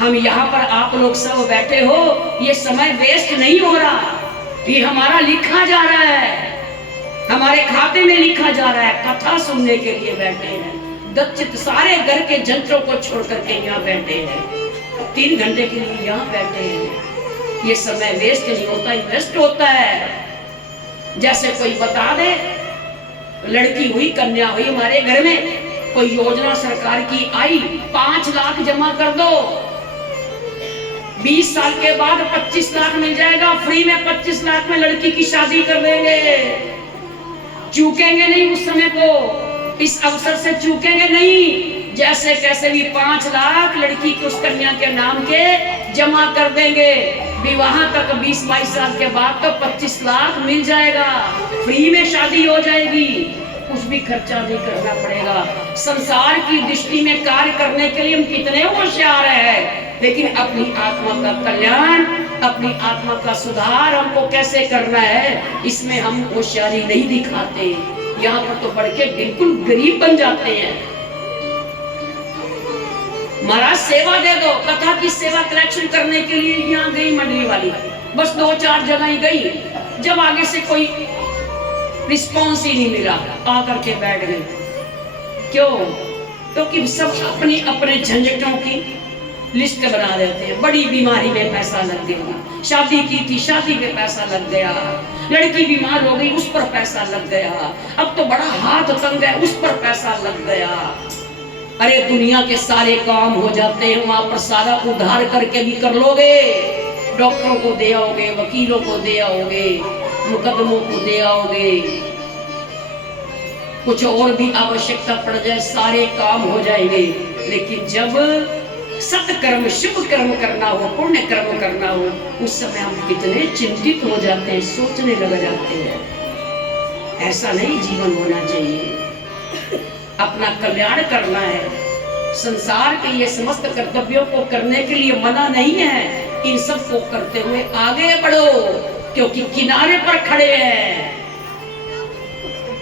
हम यहाँ पर आप लोग सब बैठे हो, ये समय वेस्ट नहीं हो रहा, ये हमारा लिखा जा रहा है, हमारे खाते में लिखा जा रहा है। कथा सुनने के लिए बैठे हैं, दत्चित सारे घर के जंत्रों को छोड़ करके यहाँ बैठे हैं, 3 घंटे के लिए यहाँ बैठे हैं। ये समय वेस्ट नहीं होता, इन्वेस्ट होता है। जैसे कोई बता दे, लड़की हुई, कन्या हुई हमारे घर में, कोई योजना सरकार की आई, 5 लाख जमा कर दो, 20 साल के बाद 25 लाख मिल जाएगा फ्री में, 25 लाख में लड़की की शादी कर देंगे। चूकेंगे नहीं उस समय को, इस अवसर से चूकेंगे नहीं। जैसे कैसे भी 5 लाख लड़की की उस कन्या के नाम के जमा कर देंगे। विवाह तक 20-22 साल के बाद तो 25 लाख मिल जाएगा, फ्री में शादी हो जाएगी, कुछ भी खर्चा नहीं करना पड़ेगा। संसार की दृष्टि में कार्य करने के लिए हम कितने होशियार हैं, लेकिन अपनी आत्मा का कल्याण, अपनी आत्मा का सुधार हमको कैसे करना है, इसमें हम होशियारी नहीं दिखाते। यहाँ पर तो बढ़ के बिल्कुल गरीब बन जाते हैं। महाराज सेवा दे दो, कथा की सेवा कलेक्शन करने के लिए यहाँ गई मंडली वाली, बस 2-4 जगह ही गई। जब आगे से कोई रिस्पॉन्स ही नहीं मिला, आकर के बैठ गए। क्यों? क्योंकि सब अपनी अपने झंझटों की लिस्ट बना देते हैं। बड़ी बीमारी में पैसा लग गया, शादी की थी, शादी में पैसा लग गया, लड़की बीमार हो गई, उस पर पैसा लग गया, अब तो बड़ा हाथ तंग है, उस पर पैसा लग गया। अरे दुनिया के सारे काम हो जाते हैं, वहां पर सारा उधार करके भी कर लोगे, डॉक्टरों को दे आओगे, वकीलों को दे आओगे, मुकदमों को दे आओगे, कुछ और भी आवश्यकता पड़ जाए, सारे काम हो जाएंगे। लेकिन जब सत्कर्म, शुभ कर्म करना हो, पुण्य कर्म करना हो, उस समय हम कितने चिंतित हो जाते हैं, सोचने लग जाते हैं। ऐसा नहीं जीवन होना चाहिए। अपना कल्याण करना है, संसार के ये समस्त कर्तव्यों को करने के लिए मना नहीं है। इन सब को करते हुए आगे बढ़ो, क्योंकि किनारे पर खड़े हैं।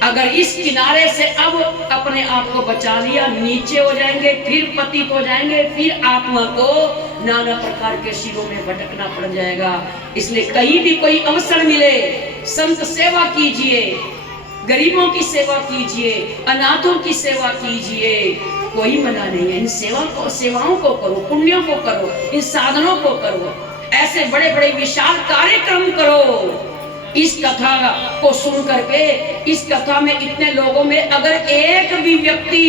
अगर इस किनारे से अब अपने आप को बचा लिया, नीचे हो जाएंगे, फिर पतित हो जाएंगे, फिर आत्मा को नाना प्रकार के शिरों में भटकना पड़ जाएगा। इसलिए कहीं भी कोई अवसर मिले, संत सेवा कीजिए, गरीबों की सेवा कीजिए, अनाथों की सेवा कीजिए, कोई मना नहीं है। इन सेवाओं को करो, पुण्यों को करो, इन साधनों को करो, ऐसे बड़े बड़े विशाल कार्यक्रम करो। इस कथा को सुन करके, इस कथा में इतने लोगों में अगर एक भी व्यक्ति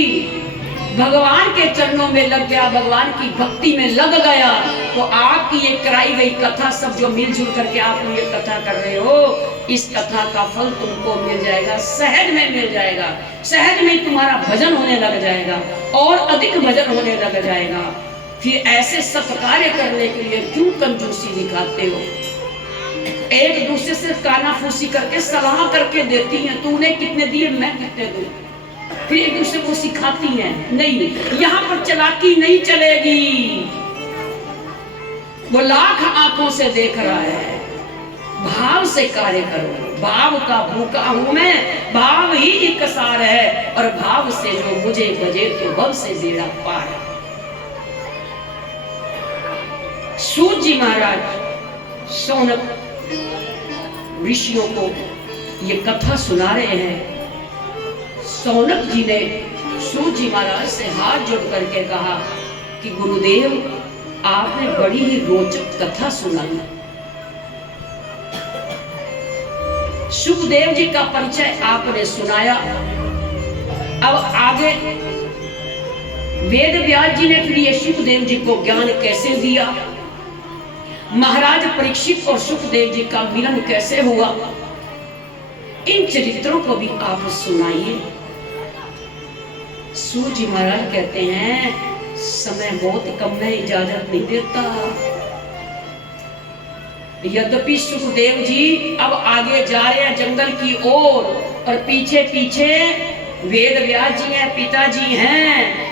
भगवान के चरणों में लग गया, भगवान की भक्ति में लग गया, तो आपकी ये कराई गई कथा, सब जो मिलजुल करके आप ये कथा कर रहे हो, इस कथा का फल तुमको मिल जाएगा, सहज में मिल जाएगा। सहज में तुम्हारा भजन होने लग जाएगा और अधिक भजन होने लग जाएगा। फिर ऐसे सत्कार्य करने के लिए क्यों कंजूसी दिखाते हो? एक दूसरे से कानाफूसी करके सलाह करके देती हैं, तूने कितने दिए, मैं कितने दूं, फिर एक दूसरे को सिखाती हैं। नहीं, यहाँ पर चालाकी नहीं चलेगी। वो लाख आंखों से देख रहा है, भाव से कार्य करो। भाव का भूखा हूं मैं, भाव ही एक सार है, और भाव से जो मुझे बजे तो भव से बेड़ा पार। सूत जी महाराज शौनक ऋषियों को ये कथा सुना रहे हैं। शौनक जी ने सूत जी महाराज से हाथ जोड़ करके कहा कि गुरुदेव, आपने बड़ी ही रोचक कथा सुनाई। सुखदेव जी का परिचय आपने सुनाया, अब आगे वेद व्यास जी ने फिर ये सुखदेव जी को ज्ञान कैसे दिया, महाराज परीक्षित और सुखदेव जी का मिलन कैसे हुआ, इन चरित्रों को भी आप सुनाइए। सूर्य जी महाराज कहते हैं समय बहुत कम है, इजाजत नहीं देता। यद्यपि सुखदेव जी अब आगे जा रहे हैं जंगल की ओर, और पीछे पीछे वेद व्यास जी हैं, पिताजी हैं,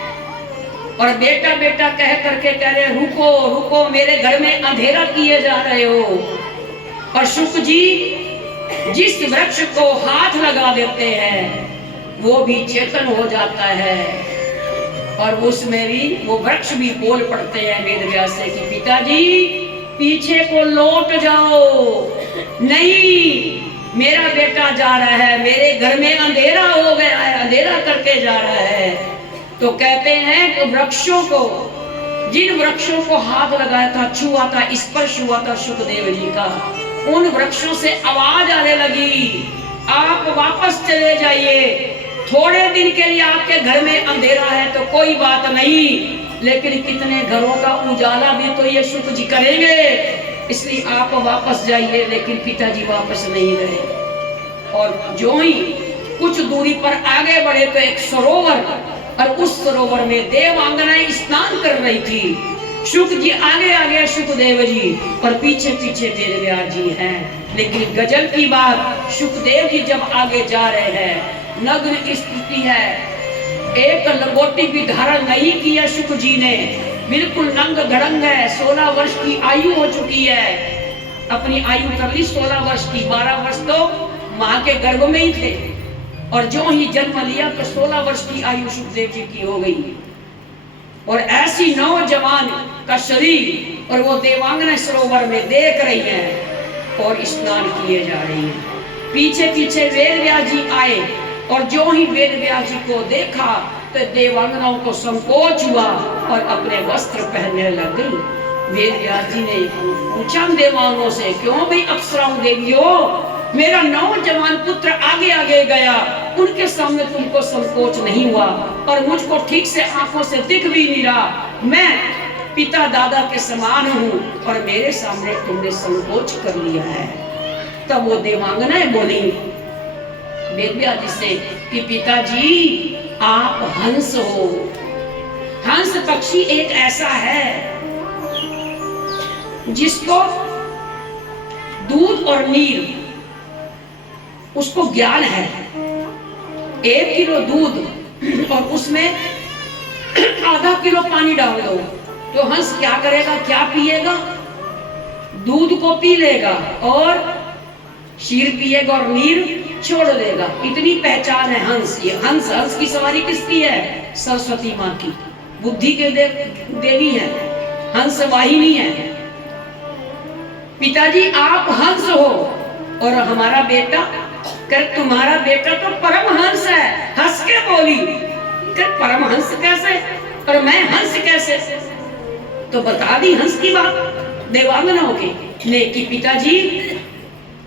और बेटा बेटा कह करके कह रहे रुको रुको, मेरे घर में अंधेरा किए जा रहे हो। और शुक जी जिस वृक्ष को हाथ लगा देते हैं वो भी चेतन हो जाता है, और उसमें भी वो वृक्ष भी बोल पड़ते हैं वेद व्यास से कि पिताजी पीछे को लौट जाओ, नहीं मेरा बेटा जा रहा है, मेरे घर में अंधेरा हो गया है, अंधेरा करके जा रहा है। तो कहते हैं कि वृक्षों को, जिन वृक्षों को हाथ लगाया था, छुआ था, स्पर्श हुआ था सुखदेव जी का, उन वृक्षों से आवाज आने लगी आप वापस चले जाइए, थोड़े दिन के लिए आपके घर में अंधेरा है तो कोई बात नहीं, लेकिन कितने घरों का उजाला भी तो ये सुख जी करेंगे, इसलिए आप वापस जाइए। लेकिन पिताजी वापस नहीं गए, और जो ही कुछ दूरी पर आगे बढ़े तो एक सरोवर, और उस सरोवर में देवांगनाएं स्नान कर रही थी। शुक जी आगे आगे सुखदेव जी, और पीछे पीछे वेद व्यास जी हैं। लेकिन गजल की बात, सुखदेव जी जब आगे जा रहे हैं, नग्न स्थिति है, एक लंगोटी भी धारण नहीं किया शुक जी ने, बिल्कुल नंग धड़ंग है, 16 वर्ष की आयु हो चुकी है, अपनी आयु कर ली 16 वर्ष की, 12 वर्ष तो मां के गर्भ में ही थे, और जो ही जन्म लिया तो 16 वर्ष की आयु सुखदेव जी की हो गई। और ऐसी नौजवान का शरीर, और वो देवांगना सरोवर में देख रही हैं और स्नान किए जा रही हैं। पीछे पीछे वेद व्यास जी आए, और जो ही वेद व्यास जी को देखा तो देवांगनाओं को संकोच हुआ और अपने वस्त्र पहनने लग गई। वेद व्यास जी ने पूछा देवांगों से, क्यों भाई अप्सराओं देवियों, मेरा नौजवान पुत्र आगे आगे गया, उनके सामने तुमको संकोच नहीं हुआ, और मुझको ठीक से आंखों से दिख भी नहीं रहा, मैं पिता दादा के समान हूँ, और मेरे सामने तुमने संकोच कर लिया है। तब वो देवांगनाएं बोली वेद व्यास जी से कि पिताजी आप हंस हो। हंस पक्षी एक ऐसा है जिसको दूध और नीर उसको ज्ञान है। 1 किलो दूध और उसमें आधा किलो पानी डाल दो तो हंस क्या करेगा, क्या पिएगा? दूध को पी लेगा और क्षीर पिएगा और नीर छोड़ देगा। इतनी पहचान है हंस। ये हंस की सवारी किसकी है? सरस्वती माँ की, बुद्धि के देवी है, हंस वाहिनी है। पिताजी आप हंस हो और हमारा बेटा, कर तुम्हारा बेटा तो परमहंस है। हंस के बोली, कर परमहंस कैसे और मैं हंस कैसे? तो बता दी हंस की बात देवांगनाओं की ने कि पिताजी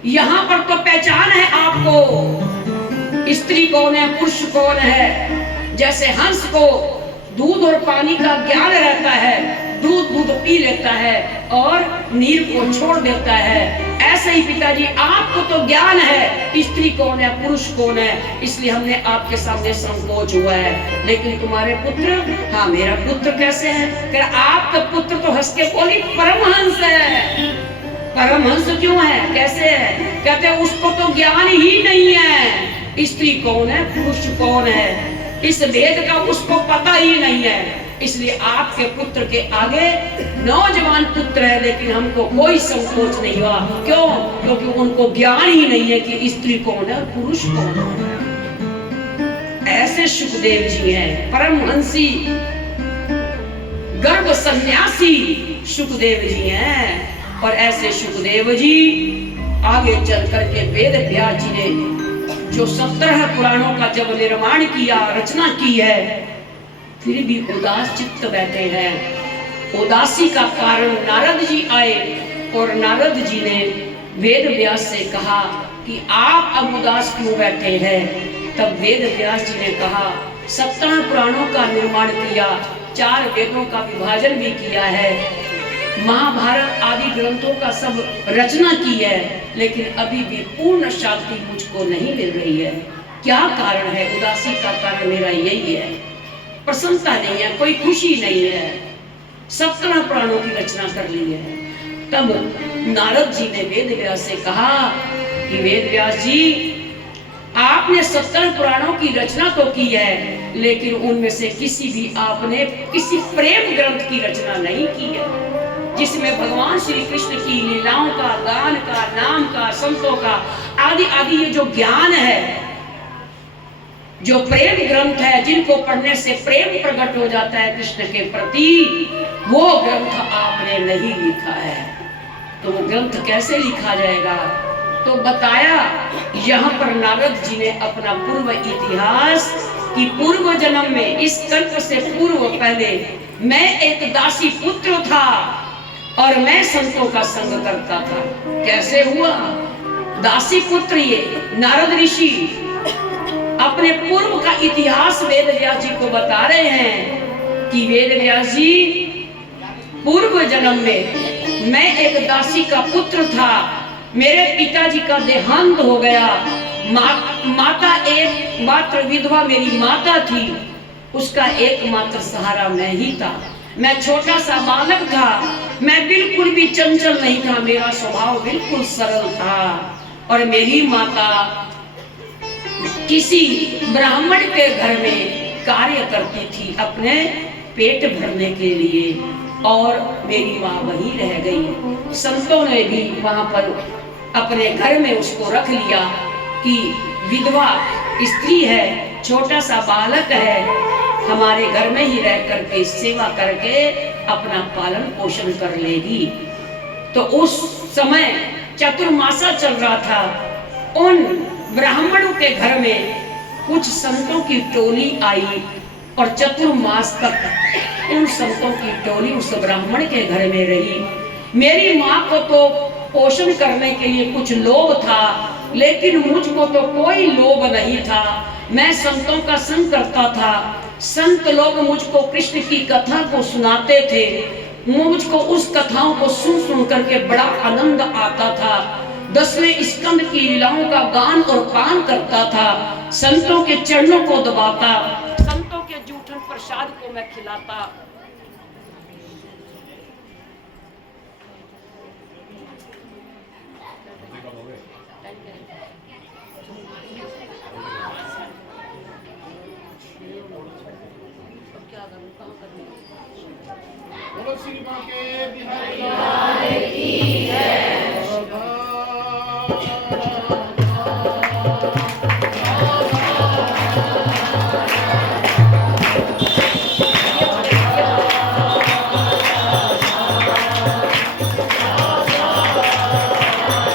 यहाँ पर तो पहचान है आपको, स्त्री कौन है पुरुष कौन है। जैसे हंस को दूध और पानी का ज्ञान रहता है, दूध पी लेता है और नीर को छोड़ देता है, ऐसे ही पिताजी आपको तो ज्ञान है स्त्री कौन है पुरुष कौन है, इसलिए हमने आपके सामने संकोच हुआ है। लेकिन तुम्हारे पुत्र, हाँ मेरा पुत्र कैसे है? कर आपका पुत्र तो हंस के बोली परमहंस है। परमहंस क्यों है, कैसे है? कहते हैं उसको तो ज्ञान ही नहीं है, स्त्री कौन है पुरुष कौन है, इस भेद का उसको पता ही नहीं है। इसलिए आपके पुत्र के आगे नौजवान पुत्र है, लेकिन हमको कोई संकोच नहीं हुआ। क्यों? क्योंकि उनको ज्ञान ही नहीं है कि स्त्री कौन है पुरुष कौन है। ऐसे सुखदेव जी हैं, परमहंसी गर्भ सन्यासी सुखदेव जी हैं। और ऐसे सुखदेव जी आगे चल करके वेद व्यास जी ने जो 17 पुराणों का जब निर्माण किया, रचना की है, फिर भी उदास चित्त बैठे हैं। उदासी का कारण नारद जी आए और नारद जी ने वेद व्यास से कहा कि आप अब उदास क्यों बैठे हैं? तब वेद व्यास जी ने कहा 17 पुराणों का निर्माण किया, 4 वेदों का विभाजन भी किया है, महाभारत आदि ग्रंथों का सब रचना की है, लेकिन अभी भी पूर्ण शांति मुझको नहीं मिल रही है। क्या कारण है? उदासी का कारण मेरा यही है, प्रसन्नता नहीं है, कोई खुशी नहीं है। 17 पुराणों की रचना कर ली है। तब नारद जी ने वेद व्यास से कहा कि वेद व्यास जी, आपने 17 पुराणों की रचना तो की है, लेकिन उनमें से किसी भी आपने किसी प्रेम ग्रंथ की रचना नहीं की है, जिसमें भगवान श्री कृष्ण की लीलाओं का, गान का, नाम का, संतों का आदि आदि ये जो ज्ञान है, जो प्रेम ग्रंथ है, जिनको पढ़ने से प्रेम प्रकट हो जाता है कृष्ण के प्रति, वो ग्रंथ आपने नहीं लिखा है। तो वो ग्रंथ कैसे लिखा जाएगा? तो बताया, यहाँ पर नारद जी ने अपना पूर्व इतिहास कि पूर्व जन्म में, इस कल्प से पूर्व पहले मैं एक दासी पुत्र था और मैं संतों का संग करता था। कैसे हुआ? दासी पुत्र ये नारद ऋषि अपने पूर्व का इतिहास वेद व्यास जी को बता रहे हैं कि वेद व्यास जी, पूर्व जन्म में मैं एक दासी का पुत्र था, मेरे पिताजी का देहांत हो गया, माता एक मात्र विधवा मेरी माता थी, उसका एकमात्र सहारा मैं ही था। मैं छोटा सा बालक था, मैं बिल्कुल भी चंचल नहीं था, मेरा स्वभाव बिल्कुल सरल था, और मेरी माता किसी ब्राह्मण के घर में कार्य करती थी अपने पेट भरने के लिए, और मेरी माँ वहीं रह गई। संतों ने भी वहां पर अपने घर में उसको रख लिया कि विधवा स्त्री है, छोटा सा बालक है, हमारे घर में ही रह करके सेवा करके अपना पालन पोषण कर लेगी। तो उस समय चतुर्मासा चल रहा था। उन ब्राह्मणों के घर में कुछ संतों की टोली आई और चतुर्मास तक उन संतों की टोली उस ब्राह्मण के घर में रही। मेरी माँ को तो पोषण करने के लिए कुछ लोभ था, लेकिन मुझको तो कोई लोभ नहीं था। मैं संतों का संग करता था, संत लोग मुझको कृष्ण की कथा को सुनाते थे, मुझको उस कथाओं को सुन करके बड़ा आनंद आता था। 10वें स्कंद की लीलाओं का गान और पान करता था, संतों के चरणों को दबाता, संतों के जूठन प्रसाद को मैं खिलाता। बोलो श्री मां के बिहारी लाल